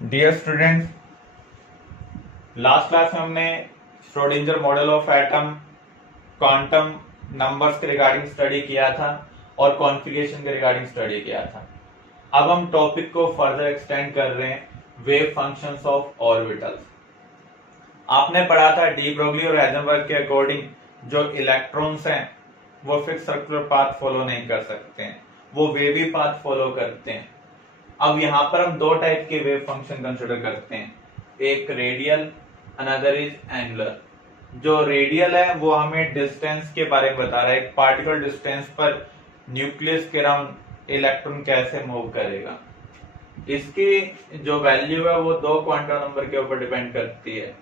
Dear students, last class में हमने Schrodinger model of atom, quantum numbers के regarding study किया था और कॉन्फ़िगरेशन के रिगार्डिंग स्टडी किया था। अब हम टॉपिक को फर्दर एक्सटेंड कर रहे हैं, वेव फंक्शंस ऑफ ऑर्बिटल्स। आपने पढ़ा था डी ब्रोगली और हाइजेनबर्ग के अकॉर्डिंग जो इलेक्ट्रॉन्स हैं वो फिक्स सर्कुलर पाथ फॉलो नहीं कर सकते हैं, वो वेवी पाथ फॉलो करते हैं। अब यहां पर हम दो टाइप के वेव फंक्शन कंसिडर करते हैं, एक रेडियल, अनदर इज एंगुलर। जो रेडियल है वो हमें डिस्टेंस के बारे में बता रहा है, एक पार्टिकुलर डिस्टेंस पर न्यूक्लियस के अराउंड इलेक्ट्रॉन कैसे मूव करेगा। इसकी जो वैल्यू है वो दो क्वांटम नंबर के ऊपर डिपेंड करती है,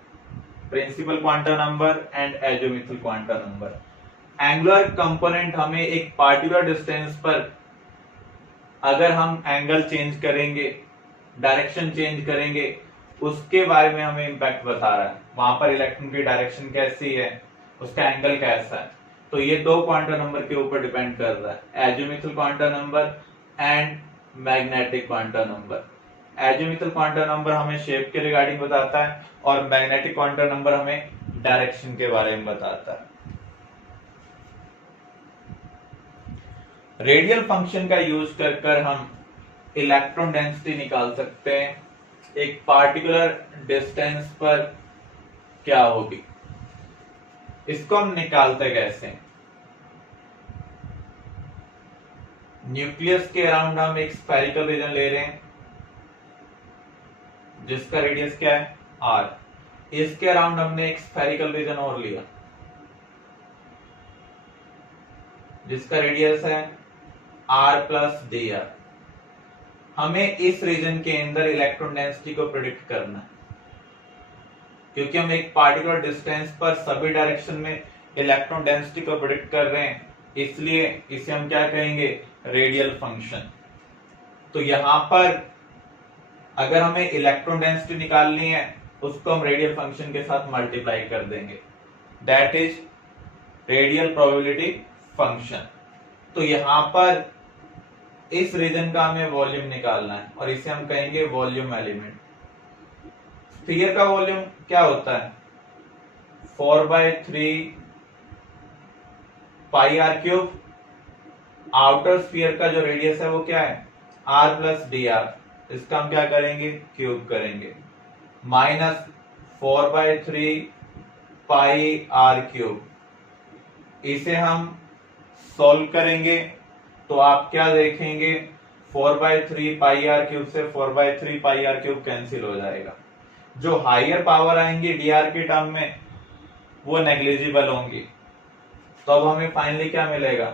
principal quantum number and azimuthal quantum number. Angular component हमें एक पार्टिकुलर डिस्टेंस पर अगर हम एंगल चेंज करेंगे, डायरेक्शन चेंज करेंगे, उसके बारे में हमें इंपैक्ट बता रहा है। वहां पर इलेक्ट्रॉन की डायरेक्शन कैसी है, उसका एंगल कैसा है। तो ये दो क्वांटम नंबर के ऊपर डिपेंड कर रहा है, azimuthal quantum number and magnetic quantum number. Azimuthal quantum number हमें शेप के रिगार्डिंग बताता है और मैग्नेटिक क्वांटम नंबर हमें डायरेक्शन के बारे में बताता है। रेडियल फंक्शन का यूज कर हम इलेक्ट्रॉन डेंसिटी निकाल सकते हैं, एक पार्टिकुलर डिस्टेंस पर क्या होगी। इसको हम निकालते कैसे, न्यूक्लियस के अराउंड हम एक स्फेरिकल रीजन ले रहे हैं जिसका रेडियस क्या है r। इसके अराउंड हमने एक स्फेरिकल रीजन और लिया जिसका रेडियस है r प्लस डी आर। हमें इस रीजन के अंदर इलेक्ट्रॉन डेंसिटी को प्रिडिक्ट करना है, क्योंकि हम एक पार्टिकुलर डिस्टेंस पर सभी डायरेक्शन में इलेक्ट्रॉन डेंसिटी को प्रिडिक्ट कर रहे हैं, इसलिए इसे हम क्या कहेंगे, रेडियल फंक्शन। तो यहां पर अगर हमें इलेक्ट्रॉन डेंसिटी निकालनी है उसको हम रेडियल फंक्शन के साथ मल्टीप्लाई कर देंगे, that is radial probability function. तो यहां पर इस रीजन का हमें वॉल्यूम निकालना है और इसे हम कहेंगे वॉल्यूम एलिमेंट। स्फीयर का वॉल्यूम क्या होता है, 4/3 पाई आर क्यूब। आउटर स्फीयर का जो रेडियस है वो क्या है, r प्लस डी आर। इसका हम क्या करेंगे, क्यूब करेंगे, माइनस 4/3 पाई आर क्यूब। इसे हम सॉल्व करेंगे तो आप क्या देखेंगे, 4/3 पाई आर क्यूब से 4/3 पाई आर क्यूब कैंसिल हो जाएगा। जो हायर पावर आएंगी डी आर के टर्म में वो नेग्लिजिबल होंगी। तो अब हमें फाइनली क्या मिलेगा,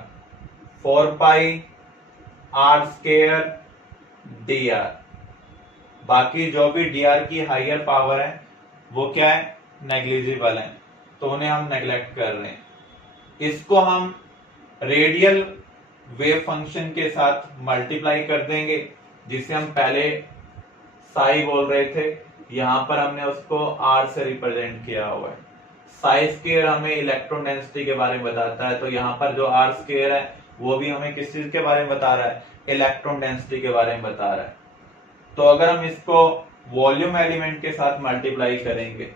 4 pi r square d are. बाकी जो भी डी आर की हायर पावर है वो क्या है, नेग्लिजिबल है, तो उन्हें हम नेग्लेक्ट कर रहे हैं। इसको हम रेडियल वेव फंक्शन के साथ मल्टीप्लाई कर देंगे, जिसे हम पहले साई बोल रहे थे, यहां पर हमने उसको r से रिप्रेजेंट किया हुआ है। साई स्क्वायर हमें इलेक्ट्रॉन डेंसिटी के बारे में बताता है, तो यहां पर जो r स्क्वायर है वो भी हमें किस चीज के बारे में बता रहा है, इलेक्ट्रॉन डेंसिटी के बारे में बता रहा है। तो अगर हम इसको वॉल्यूम एलिमेंट के साथ मल्टीप्लाई करेंगे,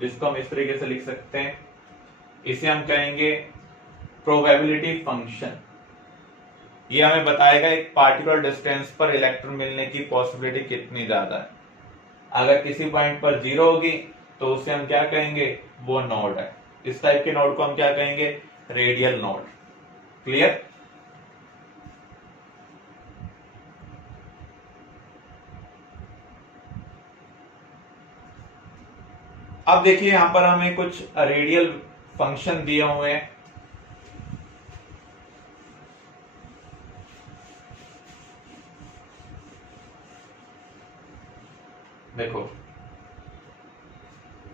जिसको हम इस तरीके से लिख सकते हैं, इसे हम कहेंगे प्रोबेबिलिटी फंक्शन। ये हमें बताएगा एक पार्टिकुलर डिस्टेंस पर इलेक्ट्रॉन मिलने की पॉसिबिलिटी कितनी ज्यादा है। अगर किसी पॉइंट पर 0 होगी तो उसे हम क्या कहेंगे, वो नोड है। इस टाइप के नोड को हम क्या कहेंगे, रेडियल नोड। क्लियर। अब देखिए यहां पर हमें कुछ रेडियल फंक्शन दिए हुए हैं। देखो,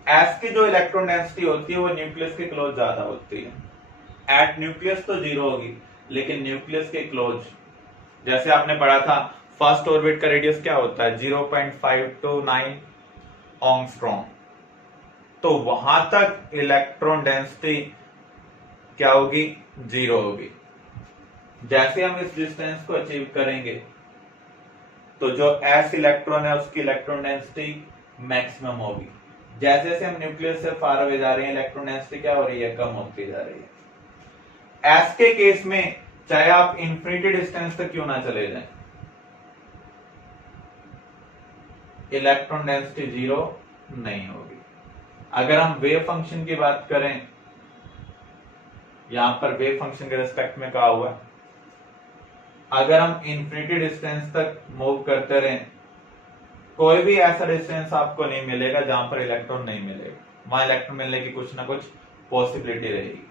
एस की जो इलेक्ट्रॉन डेंसिटी होती है वो न्यूक्लियस के क्लोज ज्यादा होती है। एट न्यूक्लियस तो 0 होगी, लेकिन न्यूक्लियस के क्लोज, जैसे आपने पढ़ा था फर्स्ट ऑर्बिट का रेडियस क्या होता है, 0.529 एंगस्ट्रॉम। तो वहां तक इलेक्ट्रॉन डेंसिटी क्या होगी, 0 होगी। जैसे हम इस डिस्टेंस को अचीव करेंगे तो जो s इलेक्ट्रॉन है उसकी इलेक्ट्रॉन डेंसिटी मैक्सिमम होगी। जैसे जैसे हम न्यूक्लियस से फार अवे जा रहे हैं इलेक्ट्रॉन डेंसिटी क्या हो रही है, कम होती जा रही है। s के केस में चाहे आप इंफिनिटी डिस्टेंस तक क्यों ना चले जाएं, इलेक्ट्रॉन डेंसिटी जीरो नहीं होगी। अगर हम वेव फंक्शन की बात करें, यहां पर वेव फंक्शन के रिस्पेक्ट में कहा हुआ है, अगर हम इंफिनिटी डिस्टेंस तक मूव करते रहें, कोई भी ऐसा डिस्टेंस आपको नहीं मिलेगा जहां पर इलेक्ट्रॉन नहीं मिलेगा, वहां इलेक्ट्रॉन मिलने की कुछ ना कुछ पॉसिबिलिटी रहेगी।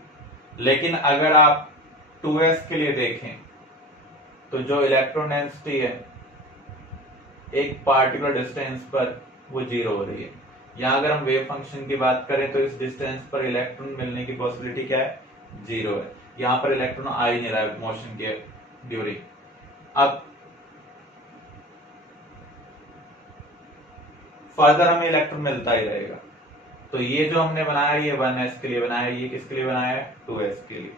लेकिन अगर आप 2s के लिए देखें तो जो इलेक्ट्रॉन डेंसिटी है एक पार्टिकुलर डिस्टेंस पर वो जीरो हो रही है। यहां अगर हम वेव फंक्शन की बात करें तो इस डिस्टेंस पर इलेक्ट्रॉन मिलने की पॉसिबिलिटी क्या है, जीरो है। यहां पर इलेक्ट्रॉन आ ही नहीं रहा है मोशन के ड्यूरिंग। अब फर्दर हमें इलेक्ट्रॉन मिलता ही रहेगा। तो ये जो हमने बनाया ये 1s के लिए बनाया, ये किसके लिए बनाया है, 2s के लिए।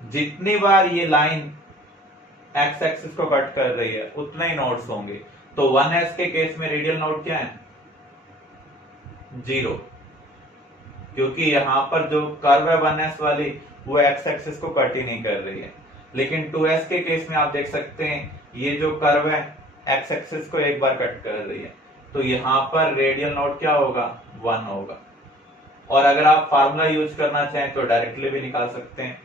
जितनी बार ये लाइन एक्स एक्सिस को कट कर रही है उतने ही नोड्स होंगे। तो 1s के केस में रेडियल नोड क्या है, जीरो, क्योंकि यहां पर जो कर्व है 1s वाली वो एक्स एक्सिस को कट ही नहीं कर रही है। लेकिन 2s के केस में आप देख सकते हैं ये जो कर्व है एक्स एक्सिस को एक बार कट कर रही है, तो यहां पर रेडियल नोड क्या होगा, 1 होगा। और अगर आप फार्मूला यूज करना चाहें तो डायरेक्टली भी निकाल सकते हैं,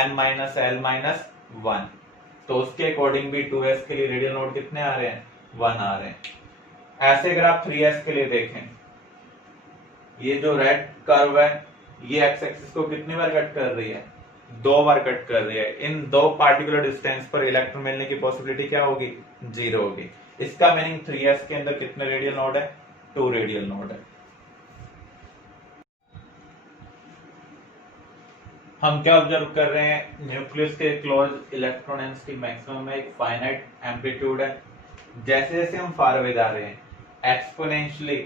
n माइनस एल माइनस 1। तो उसके अकॉर्डिंग भी 2s के लिए रेडियल नोड कितने आ रहे हैं, 1 आ रहे हैं। ऐसे अगर आप 3s के लिए देखें, ये जो रेड कर्व है ये एक्स एक्सिस को कितनी बार कट कर रही है, 2 बार कट कर रही है। इन दो पार्टिकुलर डिस्टेंस पर इलेक्ट्रॉन मिलने की पॉसिबिलिटी क्या होगी, जीरो होगी। इसका मीनिंग 3s के अंदर कितने रेडियल नोड है, 2 रेडियल नोड है। हम क्या ऑब्जर्व कर रहे हैं, न्यूक्लियस के क्लोज इलेक्ट्रॉन डेंसिटी मैक्सिमम है, एक फाइनाइट एम्पलीट्यूड है। जैसे जैसे हम फार अवे जा रहे हैं एक्सपोनेंशियली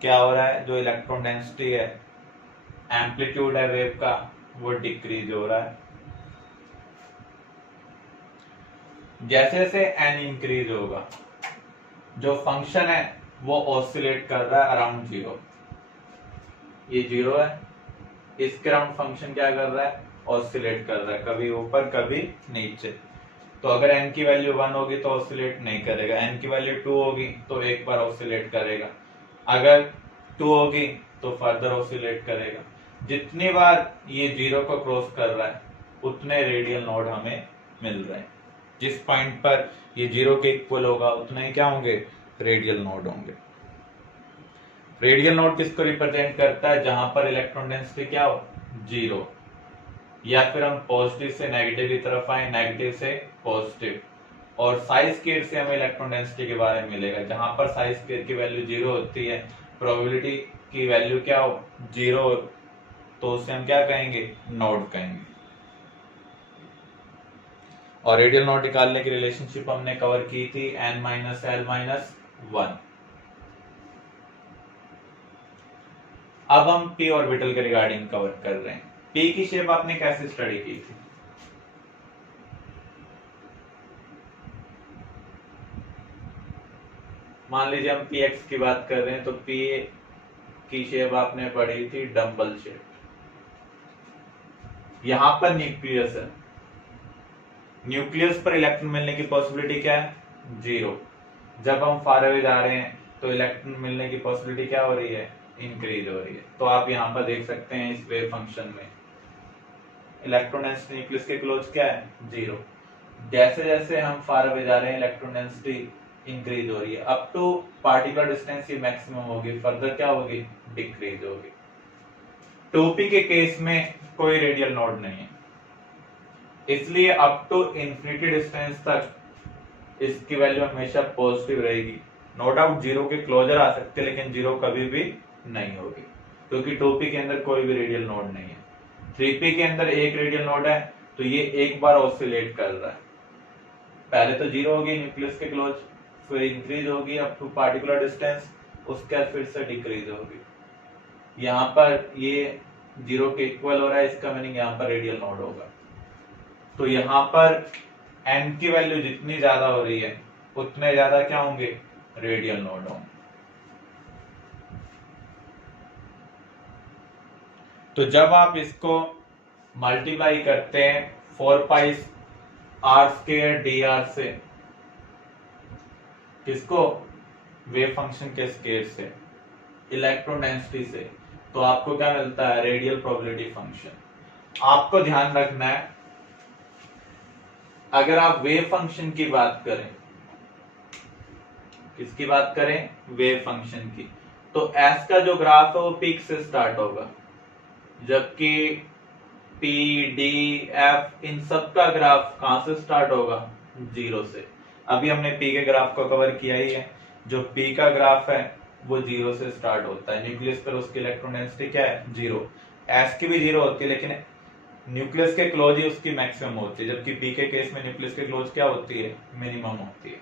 क्या हो रहा है, जो इलेक्ट्रॉन डेंसिटी है एम्पलीट्यूड है वेव का वो डिक्रीज हो रहा है। जैसे जैसे n इंक्रीज होगा जो फंक्शन है वो ऑसिलेट कर रहा है अराउंड जीरो, ये जीरो है, इसके अराउंड फंक्शन क्या कर रहा है, ऑसिलेट कर रहा है, कभी ऊपर कभी नीचे। तो अगर n की वैल्यू 1 होगी तो ऑसिलेट नहीं करेगा, n की वैल्यू 2 होगी तो एक बार ऑसिलेट करेगा, अगर 2 होगी तो फर्दर ऑसिलेट करेगा। जितनी बार ये जीरो को क्रॉस कर रहा है उतने रेडियल नोड हमें मिल रहे हैं। जिस पॉइंट पर ये जीरो के इक्वल होगा उतने ही क्या होंगे, रेडियल नोड होंगे। रेडियल नोड किसको रिप्रेजेंट करता है, जहां पर इलेक्ट्रॉन डेंसिटी क्या हो, जीरो, या फिर हम पॉजिटिव से नेगेटिव की तरफ आए, नेगेटिव से पॉजिटिव। और साइज स्क्वायर से हमें इलेक्ट्रॉन डेंसिटी के बारे में मिलेगा, जहां पर साइज स्क्वायर की वैल्यू जीरो होती है, प्रोबेबिलिटी की वैल्यू क्या हो, जीरो, तो उसे हम क्या कहेंगे, नोड कहेंगे। और रेडियल नोड निकालने की रिलेशनशिप हमने कवर की थी, n माइनस एल माइनस 1। अब हम p ऑर्बिटल के रिगार्डिंग कवर कर रहे हैं। p की शेप आपने कैसे स्टडी की थी, मान लीजिए हम px की बात कर रहे हैं तो p की शेप आपने पढ़ी थी डम्बल शेप। यहां पर न्यूक्लियस है, न्यूक्लियस पर इलेक्ट्रॉन मिलने की पॉसिबिलिटी क्या है, जीरो। जब हम फार अवे जा रहे हैं तो इलेक्ट्रॉन मिलने की पॉसिबिलिटी क्या हो रही है, इंक्रीज हो रही है। तो आप यहां पर देख सकते हैं इस वेव फंक्शन में इलेक्ट्रॉन डेंसिटी न्यूक्लियस के क्लोज क्या है, जीरो। जैसे जैसे हम फार अवे जा रहे हैं इलेक्ट्रॉन डेंसिटी इंक्रीज हो रही है, अप टू पार्टिकुलर डिस्टेंस ये मैक्सिमम होगी, फर्दर क्या होगी, डिक्रीज होगी। 2p के केस में कोई रेडियल नोड नहीं है, इसलिए अप टू इंफिनिटी डिस्टेंस तक इसकी वैल्यू हमेशा पॉजिटिव रहेगी। नो डाउट जीरो के क्लोजर आ सकते हैं लेकिन जीरो कभी भी नहीं होगी, क्योंकि 2p के अंदर कोई भी रेडियल नोड नहीं है। 3p के अंदर एक रेडियल नोड है तो ये एक बार ऑसिलेट कर रहा है, पहले तो जीरो होगी न्यूक्लियस के क्लोज, फिर इंक्रीज होगी अप टू पार्टिकुलर डिस्टेंस, उसके बाद फिर से डिक्रीज होगी। यहाँ पर ये जीरो के इक्वल हो रहा है, इसका मीनिंग यहाँ पर रेडियल नोड होगा। तो यहां पर n की वैल्यू जितनी ज्यादा हो रही है उतने ज्यादा क्या होंगे, रेडियल नोड होंगे। तो जब आप इसको मल्टीप्लाई करते हैं 4 pi r square d are से, किसको, वेव फंक्शन के स्केयर से, इलेक्ट्रॉन डेंसिटी से, तो आपको क्या मिलता है, रेडियल प्रोबेबिलिटी फंक्शन। आपको ध्यान रखना है, अगर आप वेव फंक्शन की बात करें, किसकी बात करें, वेव फंक्शन की, तो एस का जो ग्राफ है वो पीक से स्टार्ट होगा, जबकि पी डी एफ इन सब का ग्राफ कहां से स्टार्ट होगा, जीरो से। अभी हमने पी के ग्राफ को कवर किया ही है, जो पी का ग्राफ है वो जीरो से स्टार्ट होता है, न्यूक्लियस पर उसकी इलेक्ट्रॉन डेंसिटी क्या है, जीरो। एस की भी जीरो होती है, लेकिन न्यूक्लियस के क्लोज ही उसकी मैक्सिमम होती है, जबकि पी के केस में न्यूक्लियस के क्लोज क्या होती है, मिनिमम होती है।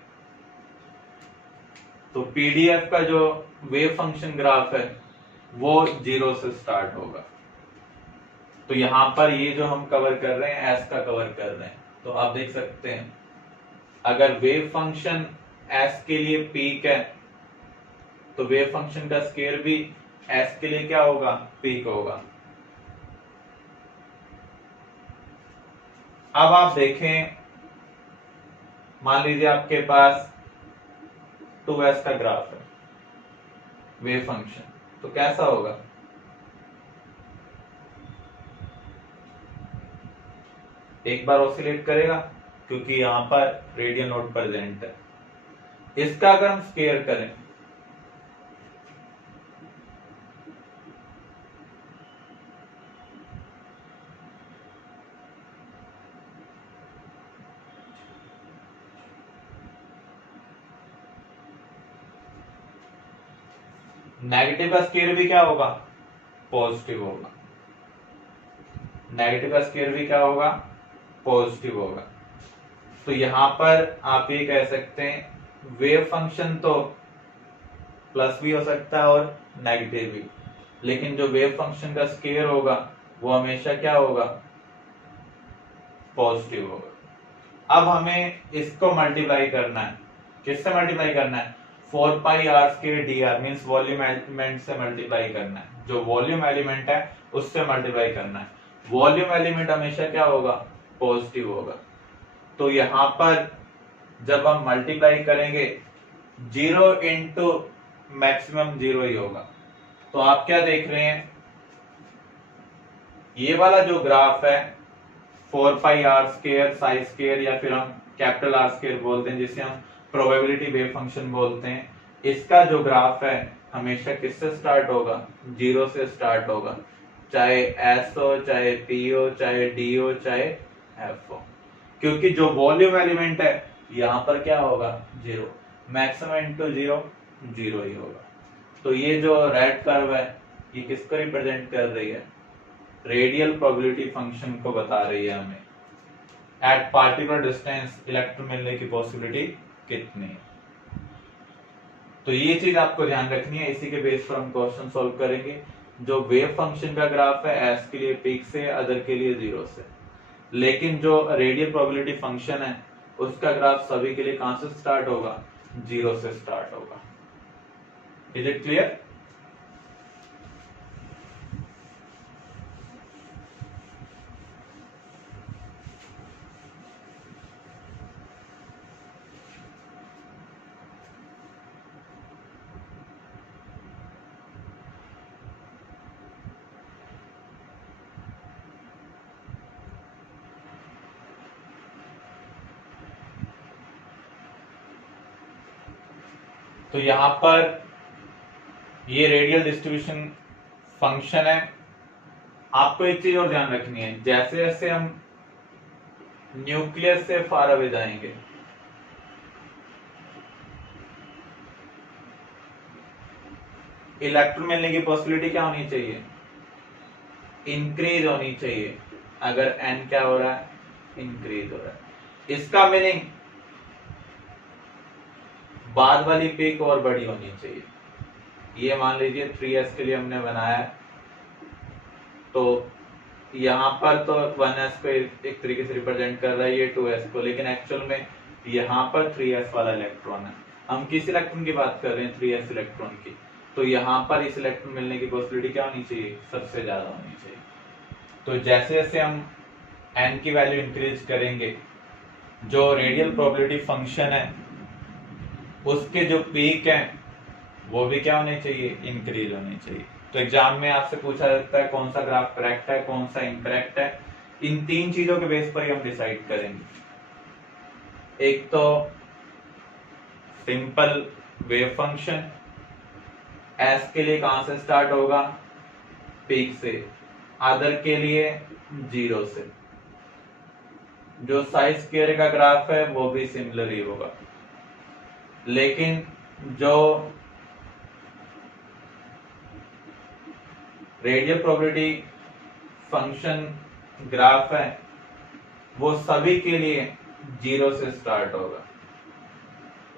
तो पीडीएफ का जो वेव फंक्शन ग्राफ है वो जीरो से स्टार्ट होगा। तो यहां पर ये जो हम कवर कर रहे हैं एस का कवर कर रहे हैं, तो आप देख सकते हैं अगर वेव फंक्शन एस के लिए पीक है तो वेव फंक्शन का स्केयर भी एस के लिए क्या होगा, पीक होगा। अब आप देखें, मान लीजिए आपके पास 2s का ग्राफ है वेव फंक्शन, तो कैसा होगा, एक बार ऑसिलेट करेगा क्योंकि यहां पर रेडियल नोड प्रेजेंट है। इसका अगर हम स्केयर करें, नेगेटिव का स्केयर भी क्या होगा, पॉजिटिव होगा। नेगेटिव का स्केयर भी क्या होगा, पॉजिटिव होगा। तो यहां पर आप ये कह सकते हैं वेव फंक्शन तो प्लस भी हो सकता है और नेगेटिव भी, लेकिन जो वेव फंक्शन का स्केयर होगा वो हमेशा क्या होगा, पॉजिटिव होगा। अब हमें इसको मल्टीप्लाई करना है, किससे मल्टीप्लाई करना है, 4 pi r square d r means volume element से मल्टीप्लाई करना है, जो वॉल्यूम एलिमेंट है उससे मल्टीप्लाई करना है। वॉल्यूम एलिमेंट हमेशा क्या होगा, पॉजिटिव होगा। तो यहां पर जब हम मल्टीप्लाई करेंगे 0 इंटू मैक्सिमम 0 ही होगा। तो आप क्या देख रहे हैं, ये वाला जो ग्राफ है 4 pi r square Sai square, या फिर हम कैपिटल आर स्क्वायर बोलते हैं, जिसे हम प्रोबेबिलिटी वेव फंक्शन बोलते हैं, इसका जो ग्राफ है हमेशा किससे स्टार्ट होगा, जीरो से स्टार्ट होगा, चाहे एस हो, चाहे पी हो, चाहे डी हो, चाहे एफ हो, क्योंकि जो वॉल्यूम एलिमेंट है यहां पर क्या होगा, zero. Maximum into zero, zero ही होगा। तो ये जो रेड कर्व है ये किसको रिप्रेजेंट कर रही है, रेडियल प्रोबेबिलिटी फंक्शन को बता रही है हमें, एट पार्टिकुलर डिस्टेंस इलेक्ट्रॉन मिलने की पॉसिबिलिटी कितनी है। तो ये चीज आपको ध्यान रखनी है, इसी के बेस पर हम क्वेश्चन सॉल्व करेंगे। जो वेव फंक्शन का ग्राफ है एस के लिए पीक से, अदर के लिए जीरो से, लेकिन जो रेडियल प्रोबेबिलिटी फंक्शन है उसका ग्राफ सभी के लिए कहां से स्टार्ट होगा, जीरो से स्टार्ट होगा। Is it clear? तो यहां पर ये रेडियल डिस्ट्रीब्यूशन फंक्शन है। आपको एक चीज और ध्यान रखनी है, जैसे जैसे हम न्यूक्लियस से फार अवे जाएंगे, इलेक्ट्रॉन मिलने की पॉसिबिलिटी क्या होनी चाहिए, इंक्रीज होनी चाहिए। अगर n क्या हो रहा है, इंक्रीज हो रहा है, इसका मीनिंग बाद वाली पीक और बड़ी होनी चाहिए। ये मान लीजिए 3s के लिए हमने बनाया है, तो यहाँ पर तो 1s को एक तरीके से रिप्रेजेंट कर रहा है ये 2s को, लेकिन एक्चुअल में यहाँ पर 3s वाला इलेक्ट्रॉन है। हम किस इलेक्ट्रॉन की बात कर रहे हैं? 3s इलेक्ट्रॉन की। तो यहाँ पर इस इलेक्ट्रॉन मिलने की पॉसिबिलिटी क्या होनी चाहिए? सबसे ज्यादा होनी चाहिए। तो जैसे जैसे हम n की वैल्यू इंक्रीज करेंगे, जो रेडियल प्रोबेबिलिटी फंक्शन है उसके जो पीक है वो भी क्या होने चाहिए? इंक्रीज होने चाहिए। तो एग्जाम में आपसे पूछा जाता है कौन सा ग्राफ करेक्ट है, कौन सा इनकरेक्ट है। इन तीन चीजों के बेस पर ही हम डिसाइड करेंगे। एक तो सिंपल वेव फंक्शन, एस के लिए कहां से स्टार्ट होगा? पीक से। अदर के लिए 0 से। जो साइज स्क्वायर का ग्राफ है वो भी सिमिलर ही होगा, लेकिन जो रेडियल प्रोबेबिलिटी फंक्शन ग्राफ है वो सभी के लिए 0 से स्टार्ट होगा।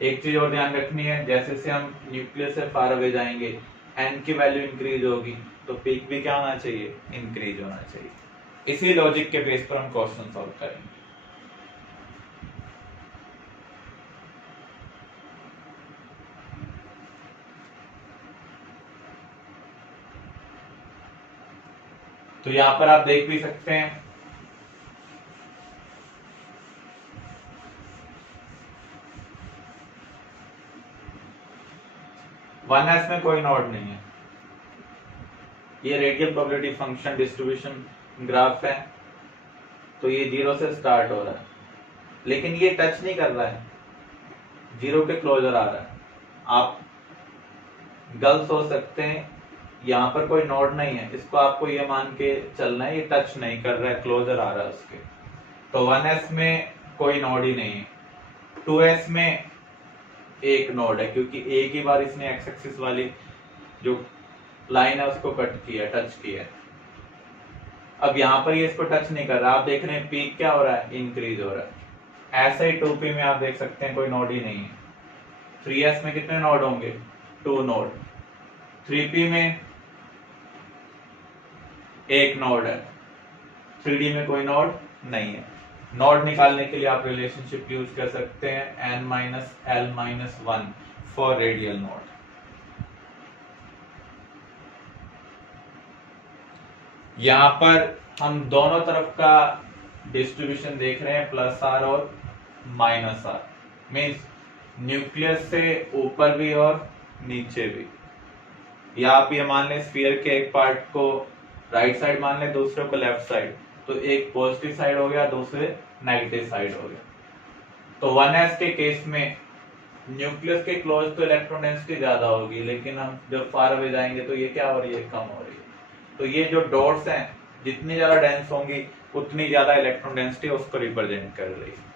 एक चीज और ध्यान रखनी है, जैसे से हम न्यूक्लियस से फार अवे जाएंगे n की वैल्यू इंक्रीज होगी तो पीक भी क्या होना चाहिए? इंक्रीज होना चाहिए। इसी लॉजिक के बेस पर हम क्वेश्चन सॉल्व करेंगे। तो यहां पर आप देख भी सकते हैं 1s में कोई नोड नहीं है। ये radial probability function distribution graph है, तो ये 0 से स्टार्ट हो रहा है, लेकिन ये टच नहीं कर रहा है, 0 के क्लोजर आ रहा है। आप गलत सोच सकते हैं यहाँ पर कोई नोड नहीं है, इसको आपको ये मान के चलना है ये टच नहीं कर रहा है, क्लोजर आ रहा है उसके। तो 1s में कोई नोड ही नहीं है। 2s में एक नोड है, क्योंकि एक ही बार इसने एक्स एक्सिस वाली जो लाइन है उसको कट किया, टच किया। अब यहाँ पर ये इसको टच नहीं कर रहा। आप देख रहे हैं पीक क्या हो रहा है? इंक्रीज हो रहा है। ऐसे ही 2p में आप देख सकते हैं कोई नोड ही नहीं है। 3s में कितने नोड होंगे? 2 नोड। 3p में एक नोड है। 3d में कोई नोड नहीं है। नोड निकालने के लिए आप रिलेशनशिप यूज कर सकते हैं n-l-1 फॉर रेडियल नोड। यहां पर हम दोनों तरफ का डिस्ट्रीब्यूशन देख रहे हैं, +r और -r। मीन्स न्यूक्लियस से ऊपर भी और नीचे भी। या आप ये मान लें स्फीयर के एक पार्ट को राइट साइड मान लें, दूसरे को लेफ्ट साइड, तो एक पॉजिटिव साइड हो गया, दूसरे नेगेटिव साइड हो गया। तो 1s के केस में न्यूक्लियस के क्लोज तो इलेक्ट्रॉन डेंसिटी ज्यादा होगी, लेकिन हम जब फार अवे जाएंगे तो ये क्या हो रही है? कम हो रही है। तो ये जो डॉट्स हैं जितनी ज्यादा डेंस होंगी उतनी ज्यादा इलेक्ट्रॉन डेंसिटी उसको रिप्रेजेंट कर रही है।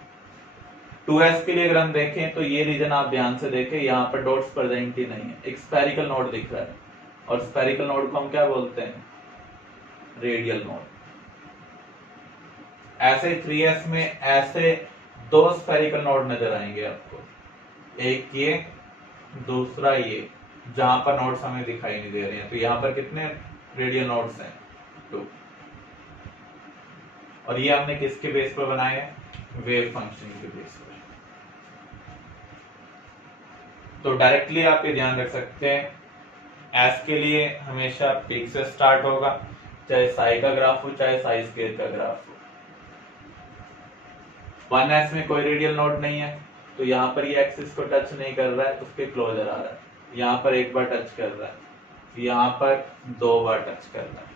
2s के लिए अगर हम देखें तो ये रीजन आप ध्यान से देखें, यहाँ पर डॉट्स प्रेजेंट ही नहीं है, एक स्फेरिकल नोड दिख रहा है, और स्फेरिकल नोड को हम क्या बोलते हैं? Radial node. ऐसे 3s में ऐसे 2 स्फेरिकल नोड नजर आएंगे आपको, एक ये, दूसरा ये, जहां पर नोड्स हमें दिखाई नहीं दे रहे हैं। तो यहाँ पर कितने रेडियल नोड्स हैं? 2। और ये हमने किसके बेस पर बनाए हैं? वेव फंक्शन के बेस पर। तो डायरेक्टली आप ये ध्यान रख सकते हैं एस के लिए हमेशा पीक से स्टार्ट होगा, चाहे साई का ग्राफ हो चाहे साई स्क्वायर का ग्राफ हो। 1s में कोई रेडियल नोड नहीं है, तो यहाँ पर ये एक्सिस को टच नहीं कर रहा है, उसके क्लोजर आ रहा है। यहाँ पर एक बार टच कर रहा है, यहाँ पर 2 बार टच कर रहा है।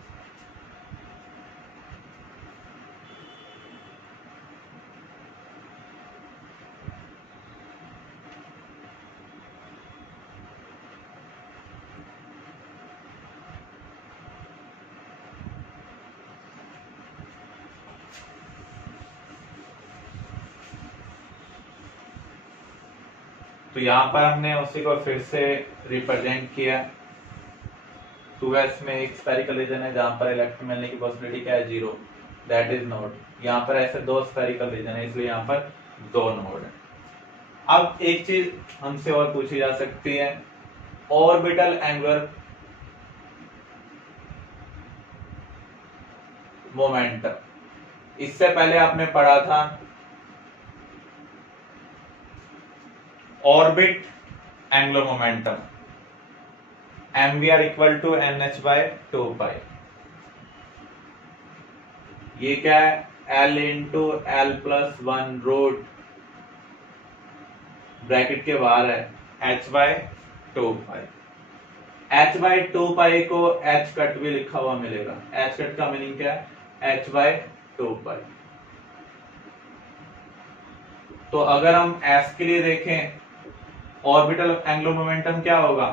तो यहाँ पर हमने उसी को फिर से रिप्रेजेंट किया। 2s में एक स्फेरिकल रीजन है जहां पर इलेक्ट्रॉन मिलने की पॉसिबिलिटी क्या है? 0, दैट इज नोड। यहाँ पर ऐसे 2 स्फेरिकल रीजन है, इसलिए यहाँ पर 2 नोड है। अब एक चीज हमसे और पूछी जा सकती है, ऑर्बिटल एंगुलर मोमेंटम। इससे पहले आपने पढ़ा था orbit angular momentum, mvr equal to nh by 2 pi. ये क्या है, L into L plus 1 root bracket के बाहर है h by 2 pi. h by 2 pi को h कट भी लिखा हुआ मिलेगा। h कट का मीनिंग क्या है, h बाय 2 पाई। तो अगर हम s के लिए देखें, ऑर्बिटल एंगुलर मोमेंटम क्या होगा,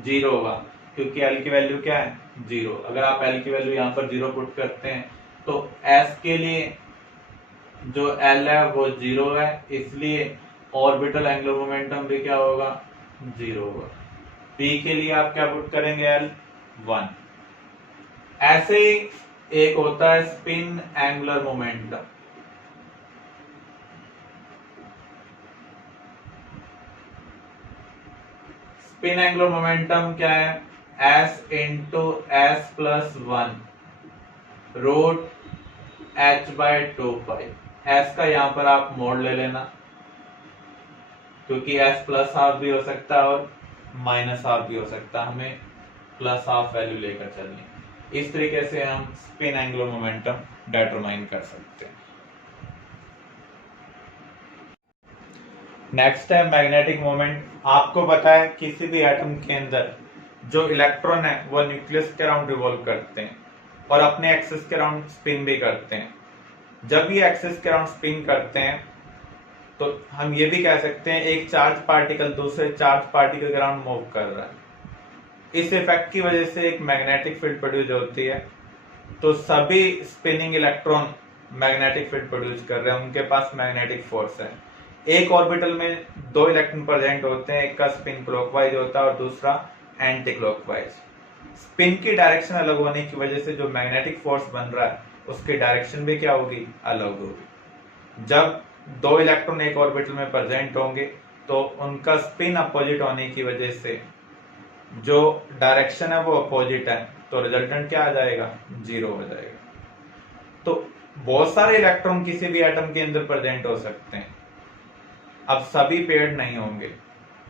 0 होगा, क्योंकि l की वैल्यू क्या है, 0। अगर आप l की वैल्यू यहां पर 0 पुट करते हैं तो s के लिए जो l है वो 0 है, इसलिए ऑर्बिटल एंगुलर मोमेंटम भी क्या होगा, 0 होगा। p के लिए आप क्या पुट करेंगे, l 1। ऐसे ही एक होता है spin angular momentum. Spin angular momentum क्या है, s into S plus 1 root h by 2 pi. s का यहां पर आप मोड ले लेना, क्योंकि s प्लस हाफ भी हो सकता है और माइनस हाफ भी हो सकता है, हमें प्लस हाफ वैल्यू लेकर चलनी। इस तरीके से हम स्पिन एंगुलर मोमेंटम डिटरमाइन कर सकते हैं। नेक्स्ट है मैग्नेटिक मोमेंट। आपको पता है किसी भी एटम के अंदर जो इलेक्ट्रॉन है वो न्यूक्लियस के अराउंड रिवॉल्व करते हैं और अपने एक्सिस के अराउंड स्पिन भी करते हैं। जब ये एक्सिस के अराउंड स्पिन करते हैं तो हम ये भी कह सकते हैं एक चार्ज पार्टिकल दूसरे चार्ज पार्टिकल के अराउंड मूव कर रहा है। इस इफेक्ट की वजह से एक मैग्नेटिक फील्ड प्रोड्यूस होती है। तो सभी spinning electron magnetic field produce कर रहे हैं, उनके पास मैग्नेटिक फोर्स है। एक ऑर्बिटल में 2 इलेक्ट्रॉन प्रेजेंट होते हैं, एक का स्पिन क्लॉकवाइज होता है और दूसरा एंटी क्लॉकवाइज। स्पिन की डायरेक्शन अलग होने की वजह से जो मैग्नेटिक फोर्स बन रहा है उसकी डायरेक्शन भी क्या होगी, अलग होगी। जब 2 इलेक्ट्रॉन एक ऑर्बिटल में प्रेजेंट होंगे तो उनका स्पिन अपोजिट होने की वजह से जो डायरेक्शन है वो अपोजिट है, तो रिजल्टेंट क्या आ जाएगा, 0 हो जाएगा। तो बहुत सारे इलेक्ट्रॉन किसी भी एटम के अंदर प्रेजेंट हो सकते हैं। अब सभी पेयर्ड नहीं होंगे,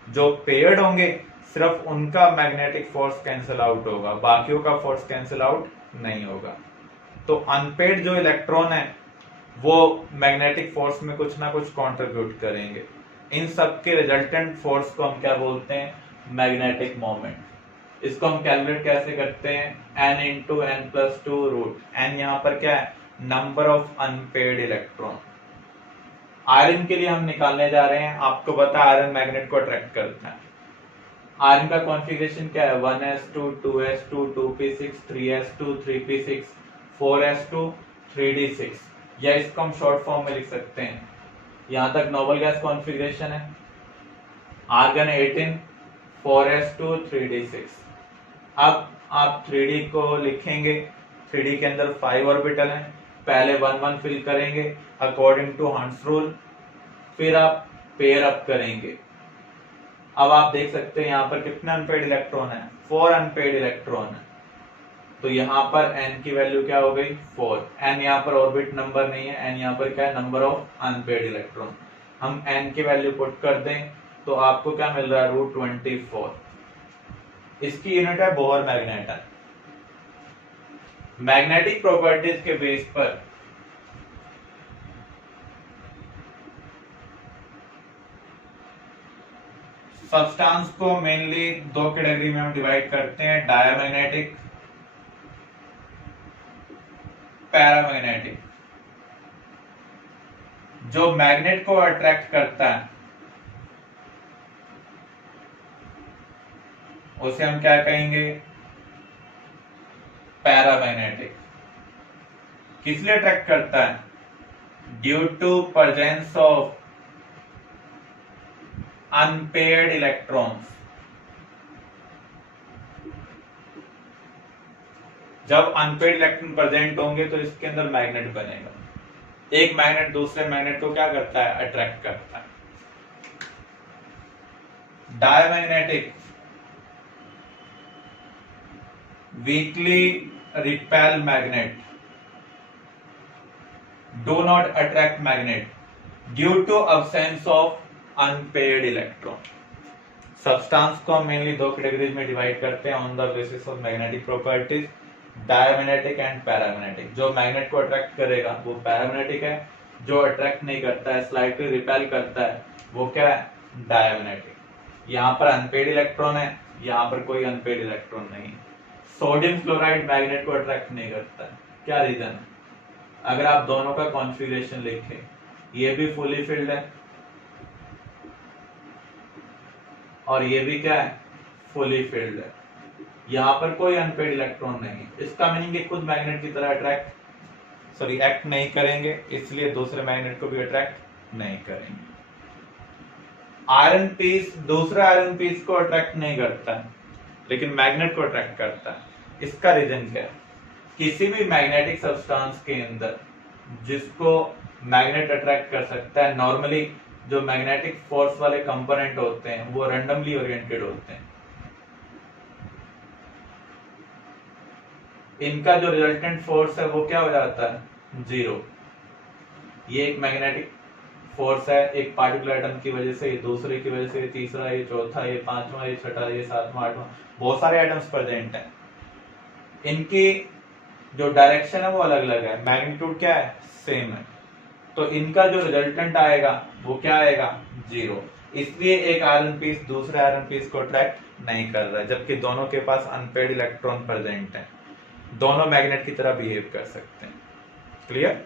जो पेयर्ड होंगे सिर्फ उनका मैग्नेटिक फोर्स कैंसिल आउट होगा, बाकियों का फोर्स कैंसिल आउट नहीं होगा। तो अनपेयर्ड जो इलेक्ट्रॉन है वो मैग्नेटिक फोर्स में कुछ ना कुछ कंट्रीब्यूट करेंगे। इन सब के रिजल्टेंट फोर्स को हम क्या बोलते हैं, मैग्नेटिक मोमेंट। इसको हम कैलकुलेट कैसे करते हैं, n into N plus 2 root. n यहाँ पर क्या है, number of unpaired electron. Iron के लिए हम निकालने जा रहे हैं। आपको पता है आयरन मैग्नेट को अट्रैक्ट करता है। आयरन का कॉन्फ़िगरेशन क्या है, 1s2 2s2 2p6 3s2 3p6 4s2 3d6, या इसको हम शॉर्ट फॉर्म में लिख सकते हैं। यहां तक नोबल गैस कॉन्फ़िगरेशन है, आर्गन 18 4s2 3d6। अब आप 3d को लिखेंगे, 3d के अंदर 5 ऑर्बिटल हैं। पहले 1 1 फिल करेंगे अकॉर्डिंग टू हंट्स रूल, फिर आप पेयर अप करेंगे। अब आप देख सकते हैं यहाँ पर कितने अनपेयर्ड इलेक्ट्रॉन है, 4 अनपेयर्ड इलेक्ट्रॉन है। तो यहाँ पर n की वैल्यू क्या हो गई, 4। n यहाँ पर ऑर्बिट नंबर नहीं है, n यहाँ पर क्या है, नंबर ऑफ अनपेयर्ड इलेक्ट्रॉन। हम n की वैल्यू पुट कर दें तो आपको क्या मिल रहा है, √24। इसकी यूनिट है बोहर मैग्नेटन। मैग्नेटिक प्रॉपर्टीज के बेस पर सब्सटेंस को मेनली 2 कैटेगरी में हम डिवाइड करते हैं, डायमैग्नेटिक, पैरामैग्नेटिक। जो मैग्नेट को अट्रैक्ट करता है उसे हम क्या कहेंगे, पैरामैग्नेटिक। किस लिए अट्रैक्ट करता है, due to presence of unpaired electrons. जब अनपेयर्ड इलेक्ट्रॉन प्रेजेंट होंगे तो इसके अंदर मैग्नेट बनेगा। एक मैग्नेट दूसरे मैग्नेट को क्या करता है, अट्रैक्ट करता है। Diamagnetic, weakly repel magnet. Do not attract magnet due to absence of unpaired electron. Substance को हम मेनली दो कैटेगरीज में डिवाइड करते हैं on the basis of magnetic properties, diamagnetic and paramagnetic. जो मैग्नेट को अट्रैक्ट करेगा वो पैरामैग्नेटिक है, जो अट्रैक्ट नहीं करता है, स्लाइटली रिपेल करता है, वो क्या है, डायमैग्नेटिक। यहाँ पर अनपेड इलेक्ट्रॉन है, यहाँ पर कोई अनपेड इलेक्ट्रॉन नहीं। सोडियम क्लोराइड मैग्नेट को अट्रैक्ट नहीं करता है, क्या रीजन है? अगर आप दोनों का कॉन्फ़िगरेशन लिखें, ये भी फुली फिल्ड है और ये भी क्या है, फुली फिल्ड है। यहाँ पर कोई अनपेड इलेक्ट्रॉन नहीं है। इसका मीनिंग कि खुद मैग्नेट की तरह एक्ट नहीं करेंगे, इसलिए दूसरे मैग्नेट को भी अट्रैक्ट नहीं करेंगे। आयरन पीस दूसरे आयरन पीस को अट्रैक्ट नहीं करता है, लेकिन मैग्नेट को अट्रैक्ट करता है। इसका रीजन क्या है? किसी भी मैग्नेटिक सब्सटेंस के अंदर जिसको मैग्नेट अट्रैक्ट कर सकता है, नॉर्मली जो मैग्नेटिक फोर्स वाले कंपोनेंट होते हैं वो रैंडमली ओरिएंटेड होते हैं। इनका जो रिजल्टेंट फोर्स है वो क्या हो जाता है, जीरो। ये एक मैग्नेटिक फोर्स है एक पार्टिकुलर एटम की वजह से, ये दूसरे की वजह से, ये तीसरा, ये चौथा, ये पांचवा, ये छठा, ये सातवां, आठवां, बहुत सारे एटम्स प्रेजेंट हैं। इनकी जो डायरेक्शन है वो अलग अलग है, मैग्नीट्यूड क्या है, सेम है। तो इनका जो रिजल्टेंट आएगा वो क्या आएगा, जीरो। इसलिए एक आयरन पीस दूसरे आयरन पीस को अट्रैक्ट नहीं कर रहा है, जबकि दोनों के पास अनपेड इलेक्ट्रॉन प्रेजेंट है। दोनों मैग्नेट की तरह बिहेव कर सकते हैं। क्लियर?